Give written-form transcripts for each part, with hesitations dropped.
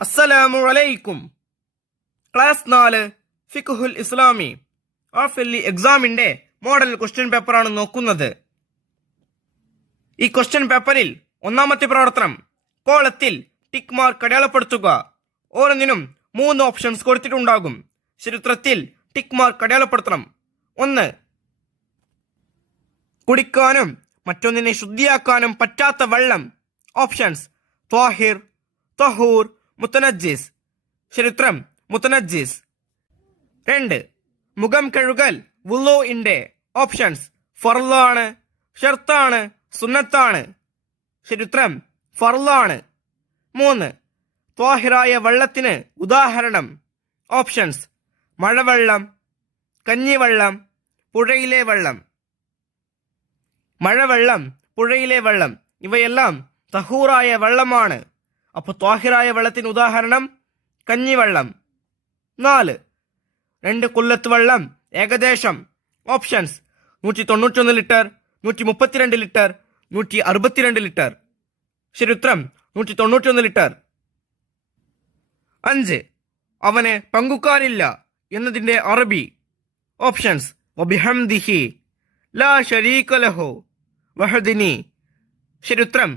അസ്സലാമു അലൈക്കും. ക്ലാസ് 4 ഫിഖ്ഹുൽ ഇസ്ലാമി ഹാഫിലി എക്സാമിന്റെ മോഡൽ ക്വസ്റ്റ്യൻ പേപ്പറാണ് നോക്കുന്നത്. ഈ ക്വസ്റ്റ്യൻ പേപ്പറിൽ ഒന്നാമത്തെ പ്രവർത്തനം കോളത്തിൽ ടിക്ക് മാർക്ക് അടയാളപ്പെടുത്തുക. ഓരോന്നിനും 3 ഓപ്ഷൻസ് കൊടുത്തിട്ടുണ്ടാകും. ചരിത്രത്തിൽ ടിക്ക് മാർക്ക് അടയാളപ്പെടുത്തണം. 1. കുടിക്കാനും മറ്റൊന്നിനെ ശുദ്ധിയാക്കാനും പറ്റാത്ത വെള്ളം. ഓപ്ഷൻസ് ത്വാഹിർ, തഹൂർ, മുത്തനജ്ജിസ്. ചരിത്രം മുത്തനജ്ജിസ്. 2. മുഖം കഴുകൽ വുളൂഇന്റെ. ഓപ്ഷൻസ് ഫർളാണ്, ഷർത്താണ്, സുന്നത്താണ്. ചരിത്രം ഫർളാണ്. 3. ത്വാഹിറായ വെള്ളത്തിന് ഉദാഹരണം. ഓപ്ഷൻസ് മഴവെള്ളം, കഞ്ഞിവെള്ളം, പുഴയിലെ വെള്ളം. മഴവെള്ളം, പുഴയിലെ വെള്ളം ഇവയെല്ലാം തഹൂറായ വെള്ളമാണ്. അപ്പോൾ ത്വാഹിറായ വെള്ളത്തിന് ഉദാഹരണം കഞ്ഞിവെള്ളം. 4. 2 കുല്ലത്ത് വെള്ളം ഏകദേശം. Options 191 litre, 132 litre, 162 litre. ചരിത്രം 191 ലിറ്റർ. 5. അവന് പങ്കുകാരില്ല എന്നതിന്റെ അറബി. ഓപ്ഷൻസ് വബിഹംദിഹി, ലാ ശരീക ലഹു, വഹദിനി. ചരിത്രം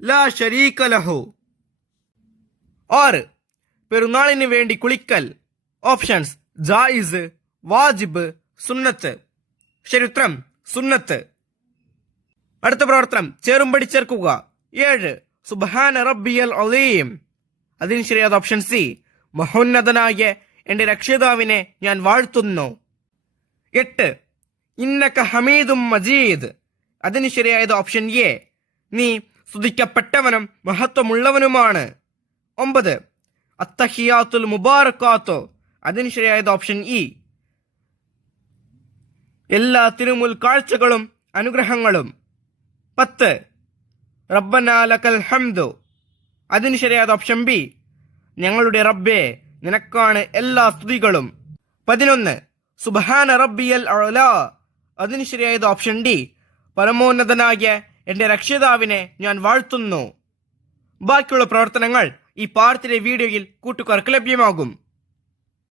ലാ ശരീക ലഹു. 6. പെരുന്നാളിന് വേണ്ടി കുളിക്കൽ. ഓപ്ഷൻസ് ജായിസ്, വാജിബ്, സുന്നത്ത്. ചരിത്രം സുന്നത്ത്. അടുത്ത പ്രവർത്തനം ചേറുംപടി ചേർക്കുക. 7. സുബ്ഹാന റബ്ബിയൽ അലീം. അതിന് ശരിയായത് ഓപ്ഷൻ സി, മഹോന്നതനായ എന്റെ രക്ഷിതാവിനെ ഞാൻ വാഴ്ത്തുന്നു. 8. ഇന്നക ഹമീദും മജീദ്. അതിന് ശരിയായത് ഓപ്ഷൻ എ, നീ സ്തുതിക്കപ്പെട്ടവനും മഹത്വമുള്ളവനുമാണ്. 9. അത്തഹിയാത്തുൽ മുബാറക്കാത്തു. അതിന് ശരിയായത് ഓപ്ഷൻ ഇ, എല്ലാ തിരുമുൽ കാഴ്ചകളും അനുഗ്രഹങ്ങളും. 10. റബ്ബനാ ലക്കൽ ഹംദു. അതിന് ശരിയായത് ഓപ്ഷൻ ബി, ഞങ്ങളുടെ റബ്ബേ നിനക്കാണ് എല്ലാ സ്തുതികളും. 11. സുബ്ഹാന റബ്ബിയൽ അഅ്ലാ. അതിന് ശരിയായത് ഓപ്ഷൻ ഡി, പരമോന്നതനായ എന്റെ രക്ഷിതാവിനെ ഞാൻ വാഴ്ത്തുന്നു. ബാക്കിയുള്ള പ്രവർത്തനങ്ങൾ ഈ പാഠത്തിലെ വീഡിയോയിൽ കൂട്ടുകാർക്ക് ലഭ്യമാകും.